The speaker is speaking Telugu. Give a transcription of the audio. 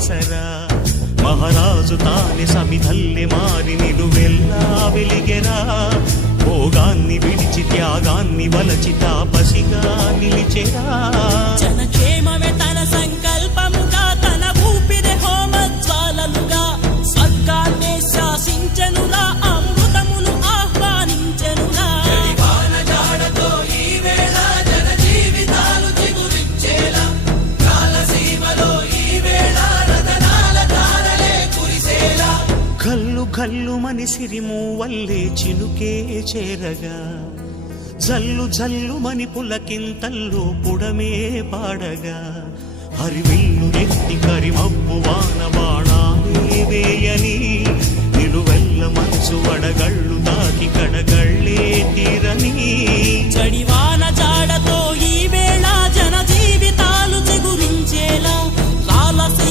సరా మహారాజు తానే సమిధల్లె మారి నిలువెల్లా వెలిగెరా భోగాన్ని విడిచి త్యాగాన్ని వలచి తాపసిగా నిలిచెరా జనక్షేమమే తన సంకల్పముగా తన ఊపిరి హోమజ్వాలలుగా స్వర్గాన్నే శాసించెనురా అమృతమును ఆహ్వానించెనురా కల్లు కల్లు మని సిరిమూవల్లే చినుకే చేరగా జల్లు జల్లు మని పులకింతల్లో పుడమే పాడగా హరివిల్లు ఎత్తి కరిమౌ